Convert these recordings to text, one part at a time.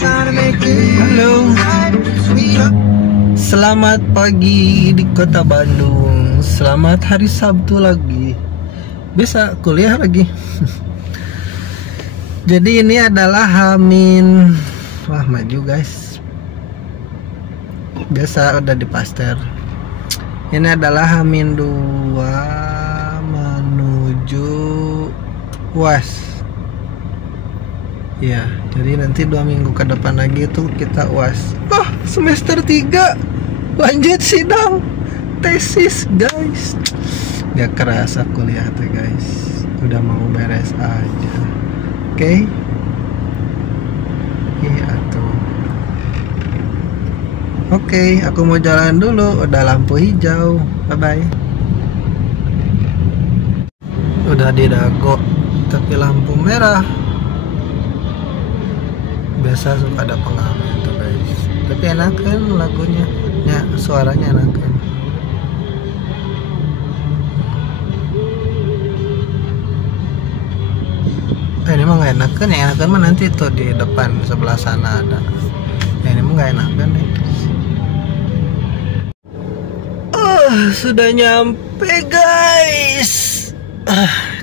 Halo, selamat pagi di kota Bandung. Selamat hari Sabtu lagi. Bisa kuliah lagi. Jadi ini adalah Hamin. Wah, maju guys. Biasa udah di paster. Ini adalah Hamin 2 menuju UAS. Ya, jadi nanti 2 minggu ke depan lagi tuh kita UAS. Wah, semester 3 lanjut sidang tesis guys. Gak kerasa kuliah tuh guys. Udah mau beres aja. Oke. Iya tuh. Oke, aku mau jalan dulu. Udah lampu hijau. Bye bye. Udah di Dago, tapi lampu merah. Biasa suka ada pengamen tuh guys, tapi enak kan lagunya ya, suaranya enak kan. Ini mah nggak enak kan, yang enak kan mah nanti tuh di depan sebelah sana ada. Ini mah nggak enak kan nih. Sudah nyampe guys.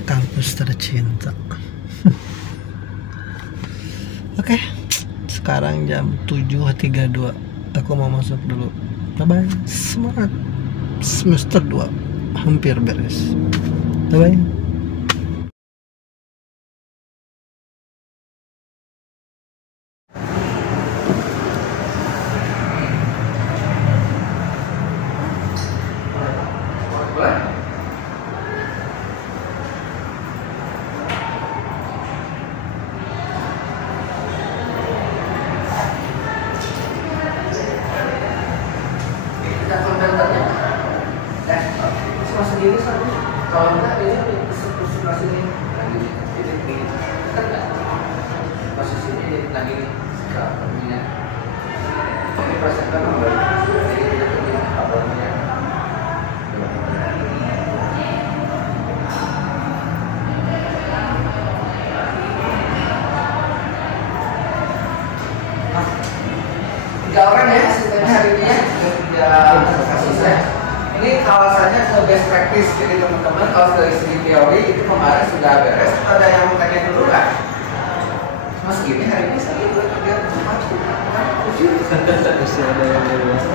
Kampus tercinta. Oke. Sekarang jam 7.32. Aku mau masuk dulu. Bye bye. Semangat. Semester 2 hampir beres. Bye bye. Kalau enggak dia sebelah sini lagi ini kan enggak posisinya di lagi ke perminyak ini proses kan jadi ini kabelnya tiga orang ya sistemnya hari ini ya tiga kasusnya. Ini alasannya ke best practice, jadi teman-teman kalau dari segi teori itu kemarin sudah beres. Ada yang mau tanya dulu nggak? Mas gini hari ini saya udah kerja cuma masih ada yang beres.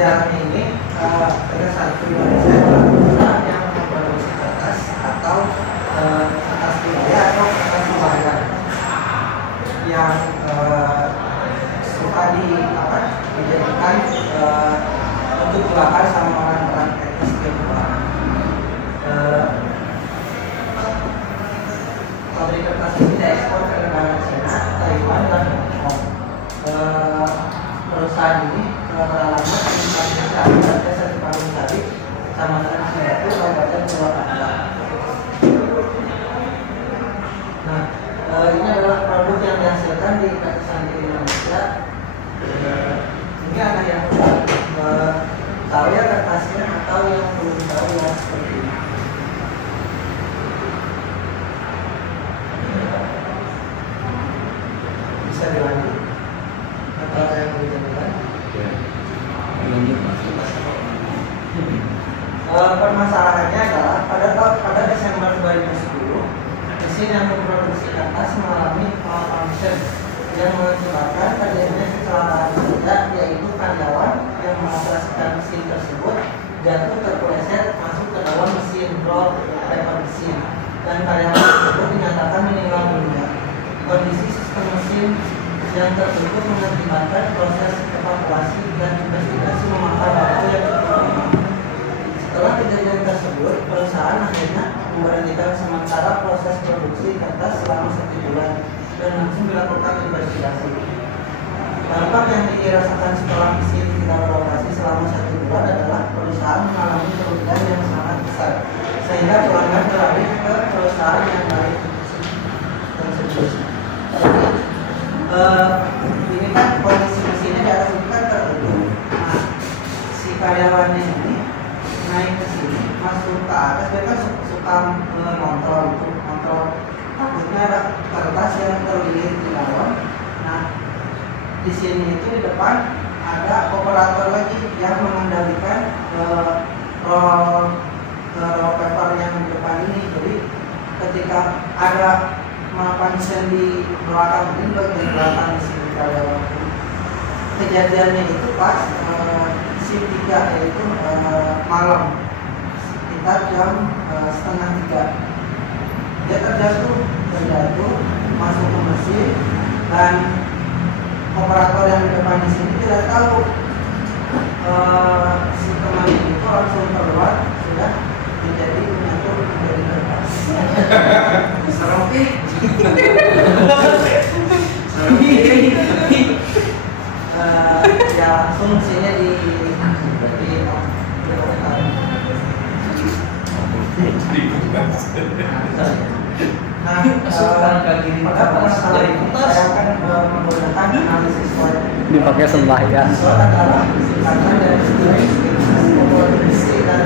sejarahnya ini ada satu perusahaan yang memproduksi kertas atau kertas budaya atau kertas pembayaran yang suka dijadikan untuk dibakar sama orang-orang etnis Tionghoa. Pabrik kertas ini diekspor ke negara Cina, Taiwan, dan Hong Kong. Perusahaan ini beralamat di Kabupaten Desa Ciparung Sari, Kecamatan Cibatu, Kabupaten Purwakarta. Nah, ini adalah produk yang dihasilkan di Katisan di Indonesia. Ini ada yang tahu ya kertasnya atau yang belum tahu ya seperti ini. Bisa dilanjut atau ada yang mau ditanyakan? Permasalahannya adalah pada Desember 2010 mesin yang memproduksi kertas mengalami malfunction yang mengakibatkan terjadinya kecelakaan kerja, yaitu karyawan yang mengoperasikan mesin tersebut jatuh terpeleset masuk ke dalam mesin roll paper mesin dan karyawan tersebut dinyatakan meninggal dunia. Kondisi sistem mesin yang tersebut mengakibatkan proses evakuasi dan investigasi memakan waktu yang cukup lama. Setelah kejadian tersebut, perusahaan akhirnya memberhentikan sementara proses produksi kertas selama 1 bulan dan langsung dilakukan investigasi. Dampak yang dirasakan setelah mesin tidak beroperasi selama 1 bulan adalah perusahaan mengalami kerugian yang sangat besar, sehingga pelanggan beralih ke perusahaan yang lain tersebut. Ini kan kondisi mesinnya di atas ini kan tertutup. Nah, si karyawannya ini naik ke sini, masuk ke atas, dia kan suka ngontrol, takutnya ada kertas yang terlilit di dalam. Nah, di sini itu di depan ada operator lagi yang mengendalikan roll paper yang di depan ini. Jadi ketika ada malfunction di belakang ini, bagian belakang di sini karyawan, kejadiannya itu pas shift 3, yaitu malam sekitar jam 2:30. Dia terjatuh masuk ke mesin dan operator yang di depan di sini tidak tahu. Si teman itu langsung keluar, sudah menjadi menyatu menjadi kertas. Serem ya langsung mesinnya di nah, pada permasalahan ini saya akan menggunakan analisis SWOT. Dipakai sembahyang. SWOT adalah singkatan dari kompetensi dan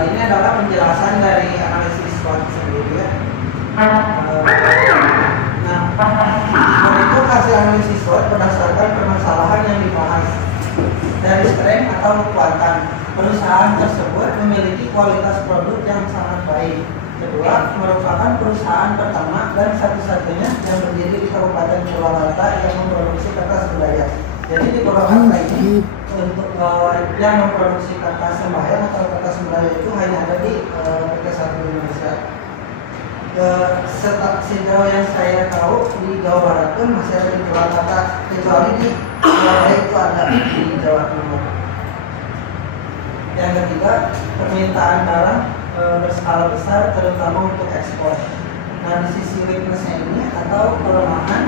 ini adalah penjelasan dari analisis SWOT sendiri ya. Berikut hasil analisis SWOT berdasarkan permasalahan yang dibahas. Dari strength atau kekuatan, perusahaan tersebut memiliki kualitas produk yang sangat baik. Kedua, merupakan perusahaan pertama dan satu-satunya yang berdiri di Kabupaten Purwakarta yang memproduksi kertas budaya. Jadi di Purwakarta ini untuk yang memproduksi kertas sembahyang atau kertas budaya itu hanya ada di PT Satu Indonesia. Sejauh yang saya tahu di Jawa Barat pun masih ada di Purwakarta, kecuali di Jawa itu ada di Jawa Timur. Yang ketiga, permintaan barang berskala besar terutama untuk ekspor. Nah, di sisi weakness-nya ini atau kelemahan,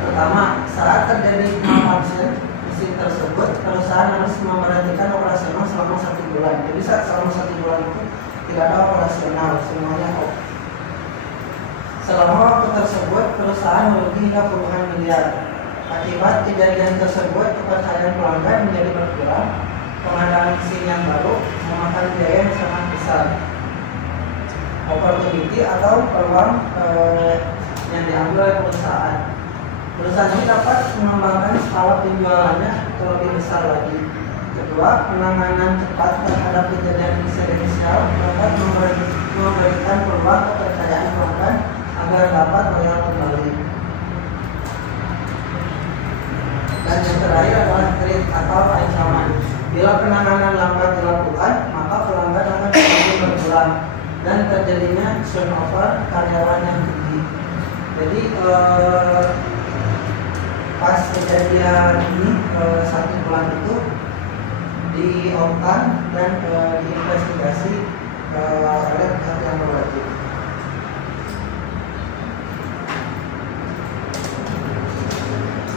pertama, saat terjadi malfunction mesin tersebut, perusahaan harus memberhentikan operasional selama 1 bulan. Jadi selama 1 bulan itu tidak ada operasional, semuanya off. Selama waktu tersebut, perusahaan merugi hingga puluhan miliar. Akibat kejadian tersebut, kepercayaan pelanggan menjadi berkurang. Pengadaan mesin yang baru memakan biaya yang sangat besar. Opportunity atau peluang yang diambil oleh perusahaan. Perusahaan ini dapat mengembangkan skala penjualannya lebih besar lagi. Kedua, penanganan cepat terhadap kejadian insidensial dapat memberikan peluang kepercayaan pelanggan agar dapat bayar kembali. Dan yang terakhir adalah threat atau ancaman. Bila penanganan lambat dilakukan, maka pelanggan akan semakin berulang dan terjadinya turnover karyawan yang tinggi. Jadi pas kejadian ini 1 bulan itu diomkan dan diinvestigasi oleh pihak yang berwajib.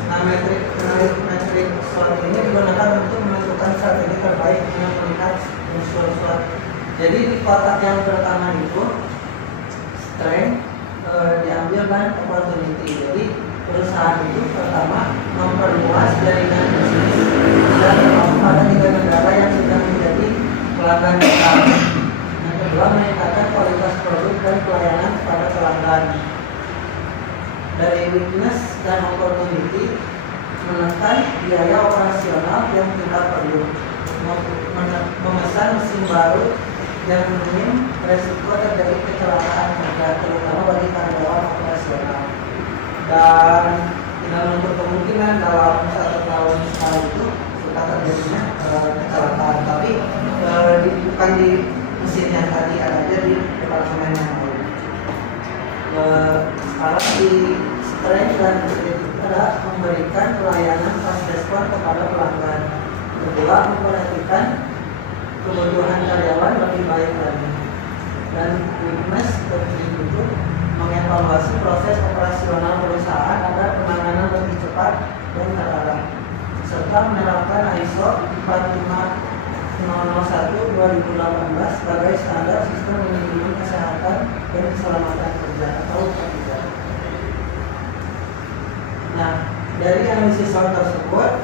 Nah, metrik SWOT ini digunakan untuk menentukan strategi terbaik dengan melihat unsur SWOT. Jadi di kotak yang pertama itu strength diambil dan opportunity. Jadi perusahaan itu pertama memperluas jaringan bisnis dan pada 3 negara yang sudah menjadi pelanggan kita. Yang kedua, meningkatkan kualitas produk dan pelayanan kepada pelanggan. Dari weakness dan opportunity, menekan biaya operasional yang tidak perlu, memesan mesin baru yang minim resiko terjadi kecelakaan kerja, terutama bagi karyawan operasional. Dan tidak menutup kemungkinan dalam 1 tahun sekali itu suka terjadinya kecelakaan, tapi bukan di mesin yang tadi, ada aja di departemen yang lain. Sekarang di strength dan itu adalah memberikan pelayanan fast respon kepada pelanggan. Kedua, memperhatikan kebutuhan karyawan lebih baik lagi. Dan weakness itu mengevaluasi proses operasional perusahaan agar penanganan lebih cepat dan terarah, serta menerapkan ISO 45001/2018 sebagai standar sistem manajemen kesehatan dan keselamatan kerja atau K3. Nah, dari analisis SWOT tersebut,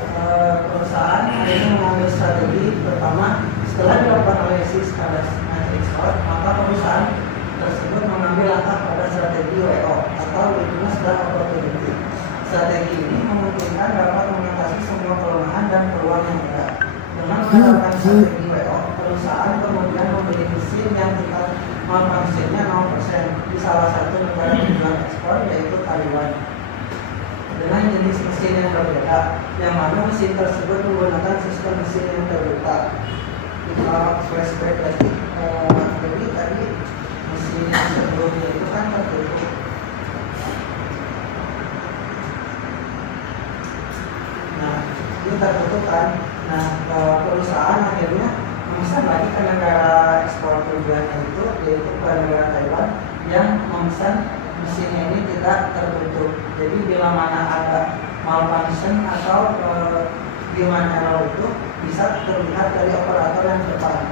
perusahaan akhirnya mengambil strategi pertama. Setelah dilakukan analisis pada matriks SWOT, maka perusahaan tersebut mengambil langkah pada strategi WO atau weakness dan opportunity. Strategi ini memungkinkan dapat mengatasi semua kelemahan dan peluang yang ada. Dengan menerapkan strategi WO, perusahaan kemudian membeli mesin yang tingkat malfunctionnya 0% di salah satu negara tujuan ekspor, yaitu Taiwan, dengan jenis mesin yang berbeda, yang mana mesin tersebut menggunakan sistem mesin yang terbuka. Kita flashback lagi, jadi tadi mesin yang sebelumnya itu kan tertutup. Nah, itu tertutup kan. Nah, perusahaan akhirnya memesan lagi ke negara ekspor tujuannya itu, yaitu ke negara Taiwan, yang memesan mesinnya ini tidak tertutup. Jadi bila mana ada malfunction atau human error itu bisa terlihat dari operator yang depan.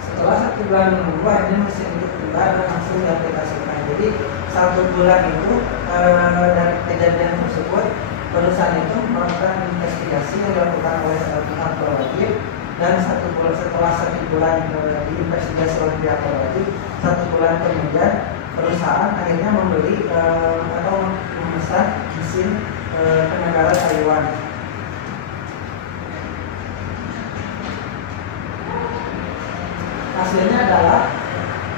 Setelah 1 bulan menunggu, akhirnya mesin itu tiba dan langsung diaplikasikan. Jadi 1 bulan itu dari kejadian tersebut, perusahaan itu melakukan investigasi yang dilakukan oleh pihak berwajib, dan 1 bulan setelah 1 bulan diinvestigasi oleh pihak berwajib, 1 bulan kemudian perusahaan akhirnya membeli atau memesan mesin ke negara Taiwan. Hasilnya adalah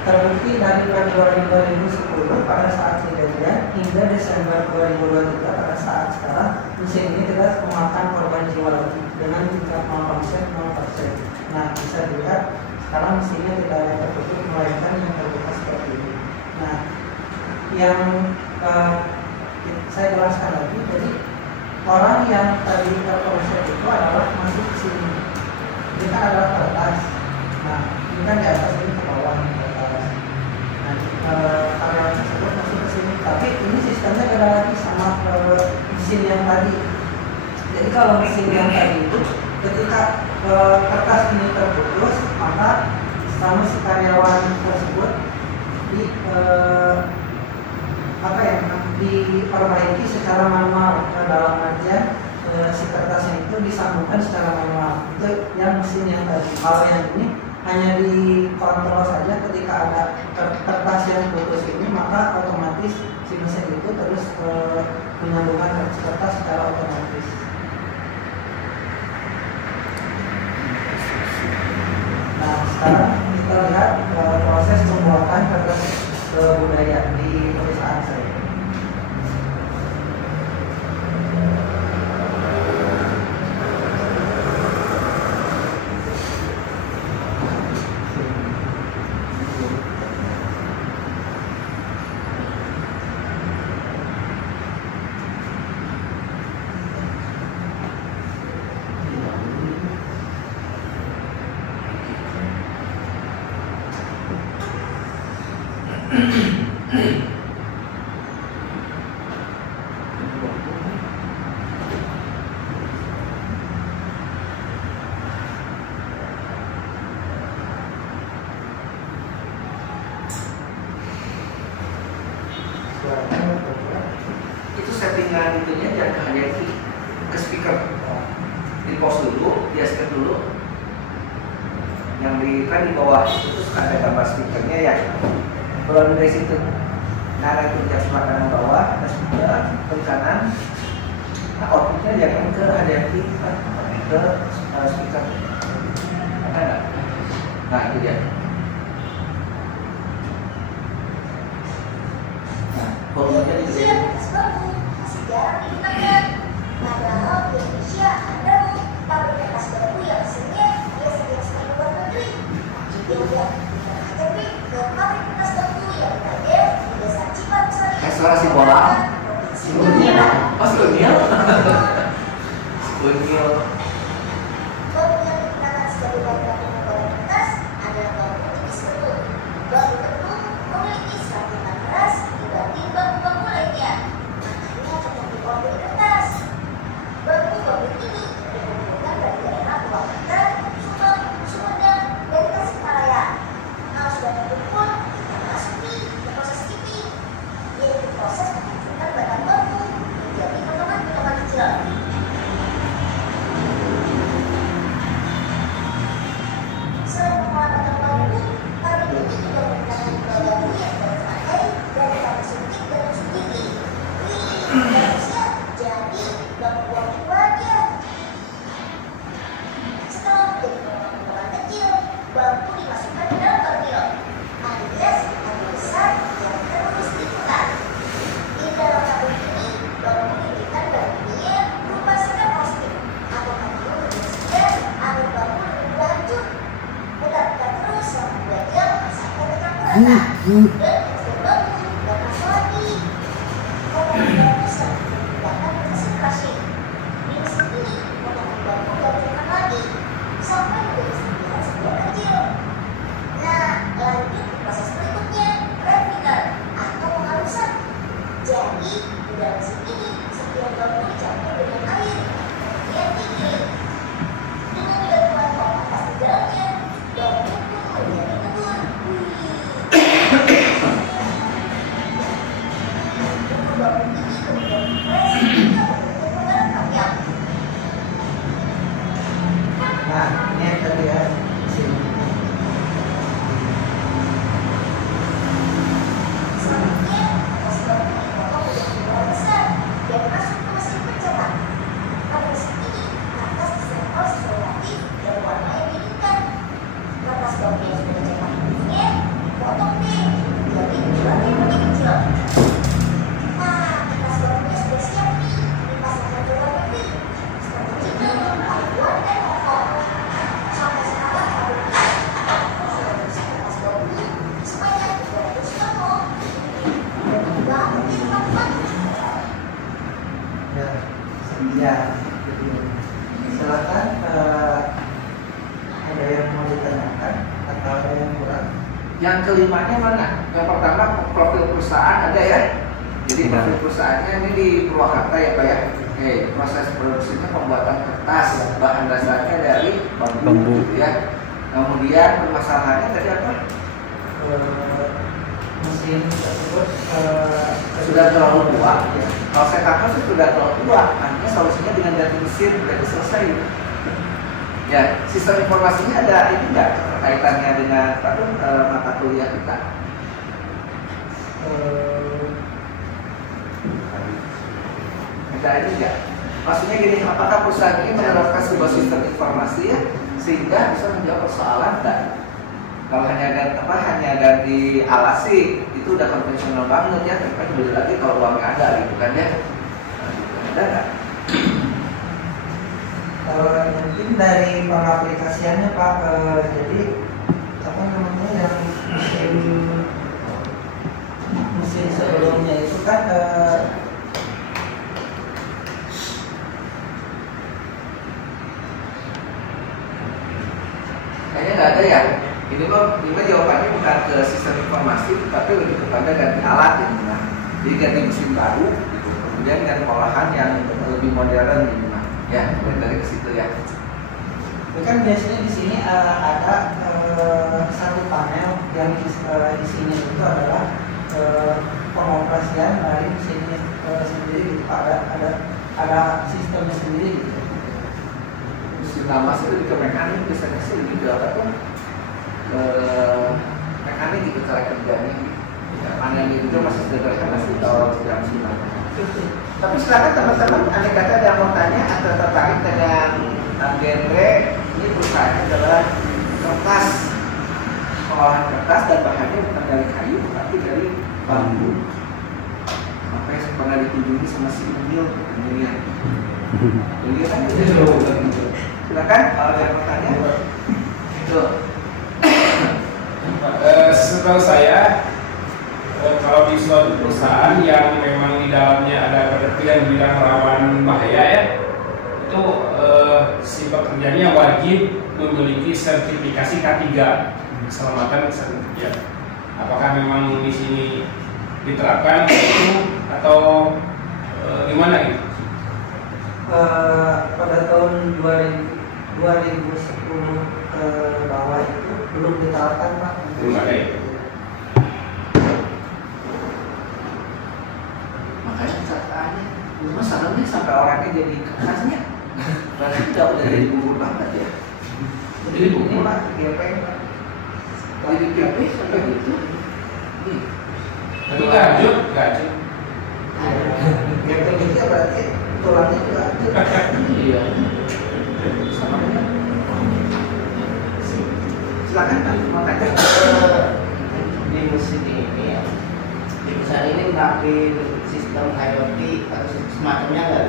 terbukti dari Februari 2010 pada saat kejadian hingga Desember 2023 pada saat sekarang, mesin ini tidak memakan korban jiwa lagi dengan tingkat malfunction 0%. Nah, bisa dilihat sekarang mesinnya tidak ada tertutup, melainkan yang terbuka seperti ini. Nah, yang saya jelaskan lagi, jadi orang yang tadi terproses itu adalah masuk ke sini. Ini kan adalah kertas. Nah, ini kan di atas, ini ke bawah kertas. Nah, karyawan tersebut masuk ke sini. Tapi ini sistemnya beda lagi sama mesin yang tadi. Jadi kalau mesin yang tadi itu, ketika kertas ini terputus, maka sama si karyawan tersebut diperbaiki secara manual. Dalam artian si kertasnya itu disambungkan secara manual. Itu yang mesin yang tadi. Kalau yang ini hanya dikontrol saja, ketika ada kertas yang putus ini, maka otomatis si mesin itu terus penyambungan kertas secara otomatis. Nah, sekarang kita lihat proses pembuatan kertas budaya di perusahaan saya. Itu settingan itunya jangan hanya ke speaker, di pause dulu, di skip dulu. Yang di kan di bawah itu terus ada gambar speakernya ya. Kalau dari situ, nah itu di sebelah kanan bawah, ada speaker ke kanan. Nah outputnya jangan ke HDMI, ke speaker. Ada nggak? Nah itu dia. Nah, volumenya di sini. Sejarah digunakan. Padahal di Indonesia ada pabrik kertas bambu yang mesinnya biasanya sekali luar negeri. Juga tapi ke pabrik kertas bambu yang berada di desa Cipancing. Suara si bola. Sebelumnya, pas sebelumnya. Sebelumnya. Bambu yang digunakan sebagai bahan baku pembuatan kertas adalah bambu jenis ketum. Bambu ketum memiliki serapan keras dibanding bambu-bambu lainnya. Pabrik kertas. Bambu-bambu ini dikumpulkan dari daerah Purwakarta, Subang, Sumedang, dan Tasikmalaya. Nah, sudah terkumpul, kita masuki ke proses tipi, yaitu proses pembentukan batang bambu menjadi potongan-potongan kecil. Selain pengolahan batang bambu, pabrik ini juga menggunakan limbah bambu yang berbagai dari pabrik suntik dan tusuk gigi. Jadi bambu itu aja. Setelah menjadi potongan kecil, bambu dimasukkan ke dalam barbil, alias bambu besar yang terus diputar. Di dalam tabung ini, bambu diberikan bahannya berupa serat plastik atau kayu berbeda agar bambu lebih mudah hancur. Putarkan terus selama 2 jam sampai tercampur rata. Dan tekstur bambu dan masuk lagi. Potongan bambu selanjutnya menggunakan mesin crushing. Di mesin ini, potongan bambu dihancurkan lagi sampai menjadi sentilan sebuah kecil. Nah, lanjut ke proses berikutnya, refiner atau penghalusan. Jadi, di dalam mesin ini, setiap bambu dicampur dengan air, kemudian digiling. Dengan dilakukan pemangkas di dalamnya, bambu pun menjadi ngebul. Bambu ini kemudian dipres hingga membentuk penggalan panjang. Nah, ini yang tadi ya, sini. Selanjutnya, kertas bambu dipotong menjadi bola besar dan masuk ke mesin pencetak. Pada mesin ini, kertas disempel sesuai motif dan warna yang diinginkan. Kertas bambu yang sudah dicetak bentuknya dipotong deh menjadi bulan yang lebih kecil. Nah, kertas bambunya sudah siap nih dipasarkan ke luar negeri seperti Cina, Taiwan, dan Hong Kong. Sampai sekarang pabrik ini sudah berusaha kertas bambu sebanyak 200 ton loh. Banyak banget nih teman-teman. Ya, sekian. Silakan ada yang mau ditanyakan atau ada yang kurang. Yang kelimanya mana? Yang pertama profil perusahaan ada ya. Jadi profil perusahaannya ini di Purwakarta ya Pak ya. Oke, proses produksinya pembuatan kertas, bahan dasarnya dari bambu gitu ya. Kemudian permasalahannya tadi apa? Mesin tersebut Sudah terlalu tua. Ya. Kalau saya tangkap sih sudah terlalu tua. Artinya solusinya dengan ganti mesin berarti selesai. Ya, sistem informasinya ada ini nggak kaitannya dengan mata kuliah kita? tidak juga. Maksudnya gini, apakah perusahaan ini menerapkan sebuah sistem informasi ya sehingga bisa menjawab persoalan dan kalau hanya ganti alat sih itu udah konvensional banget ya, tapi kembali lagi kalau uangnya ada gitu kan ya. Ada nggak? Kalau mungkin dari pengaplikasiannya Pak, jadi apa namanya yang mesin sebelumnya itu kan kayaknya nggak ada ya. Ini mah jawabannya bukan ke sistem informasi, tapi lebih kepada ganti alat gitu nah. Jadi ganti mesin baru, gitu. Kemudian dengan olahan yang lebih modern gitu nah. Ya, dari ke situ ya. kan biasanya di sini ada satu panel yang di sini itu adalah pengoperasian dari mesin sendiri gitu. Ada sistemnya sendiri gitu. Mesin lama sih lebih ke mekanik, biasanya sih lebih ke apa tuh? Mekanik gitu cara kerjanya gitu. Ya, mana itu masih sederhana sih kalau tidak mesin lama. Tapi silakan teman-teman, andai kata ada yang mau tanya atau tertarik dengan genre ini, perusahaannya adalah kertas, olahan kertas dan bahannya bukan dari kayu tapi dari bambu. Sampai pernah dikunjungi sama si Emil, kemudian Emil kan silakan kalau ada yang mau tanya. Itu. Setahu saya kalau di suatu perusahaan yang memang di dalamnya ada ketertiban bidang rawan bahaya ya, itu si pekerjanya wajib memiliki sertifikasi K3 keselamatan kerja. Apakah memang di sini diterapkan itu atau gimana gitu? Pada tahun 2010 ke bawah itu belum diterapkan Pak. Belum ada ya? Makanya catatannya, masalahnya sampai orangnya jadi kerasnya. Berarti jauh dari bumbu banget ya. Jadi bumbu lah, gepeng. Jadi gepeng sampai gitu. Tapi gajut. Gepeng itu ya berarti tulangnya juga hancur. Iya. Sama aja. Silakan Pak, mau tanya. Di mesin ini ya, di perusahaan ini mengambil sistem IoT atau semacamnya nggak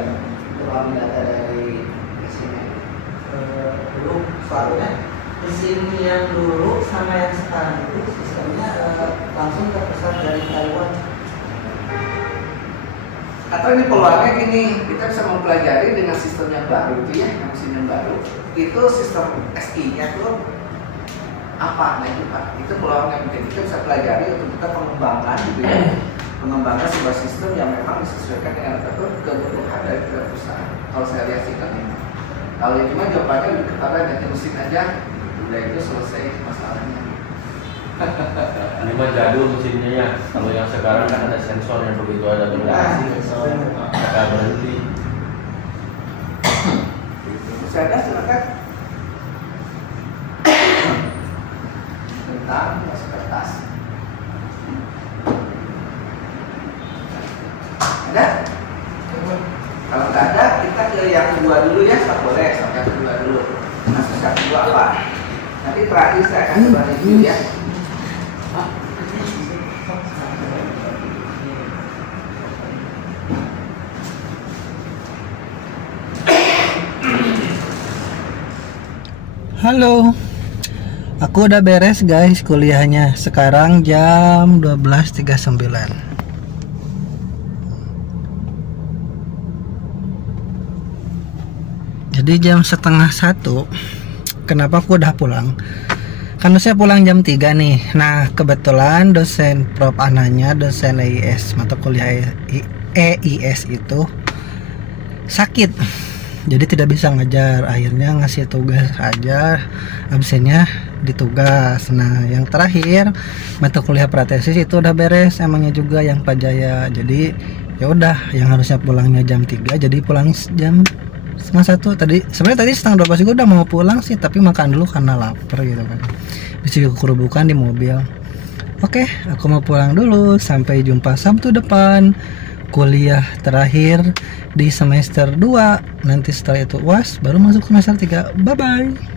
untuk ambil data dari mesinnya? Belum, soalnya mesin yang dulu sama yang sekarang itu sistemnya langsung terpusat dari Taiwan. Atau ini peluangnya gini, kita bisa mempelajari dengan sistem yang baru itu ya, mesin yang baru. Itu sistem SI-nya tuh apa? Nah itu Pak, itu peluang yang mungkin kita bisa pelajari untuk kita pengembangkan gitu ya. Mengembangkan sebuah sistem yang memang disesuaikan dengan kebutuhan dari perusahaan. Kalau saya lihat sih kan ini. Kalau yang cuma jawabannya lebih kepada ganti mesin aja, udah itu selesai masalahnya. Ini mah jadul mesinnya ya. Kalau yang sekarang kan ada sensor yang begitu ada vibrasi, akan berhenti. Bisa ada silakan. Tentang masuk kertas. Ada? Kalau nggak ada, kita ke yang kedua dulu ya, tak boleh sampai yang kedua dulu. Masuk yang kedua apa? Nanti terakhir saya akan coba review ya. Halo, aku udah beres guys kuliahnya. Sekarang jam 12.39. Jadi jam setengah 1. Kenapa aku udah pulang? Karena saya pulang jam 3 nih. Nah kebetulan dosen Prof Ananya, dosen EIS, mata kuliah EIS itu sakit, jadi tidak bisa ngajar. Akhirnya ngasih tugas aja, absennya ditugas. Nah yang terakhir mata kuliah pratesis itu udah beres emangnya juga yang Pajaya. Jadi ya udah, yang harusnya pulangnya jam 3 jadi pulang jam setengah 1 tadi. Sebenarnya tadi setengah 12 juga udah mau pulang sih, tapi makan dulu karena lapar gitu kan. Bisa juga kerubukan di mobil. Oke, aku mau pulang dulu. Sampai jumpa Sabtu depan. kuliah terakhir di semester 2. Nanti setelah itu UAS baru masuk semester 3. Bye bye.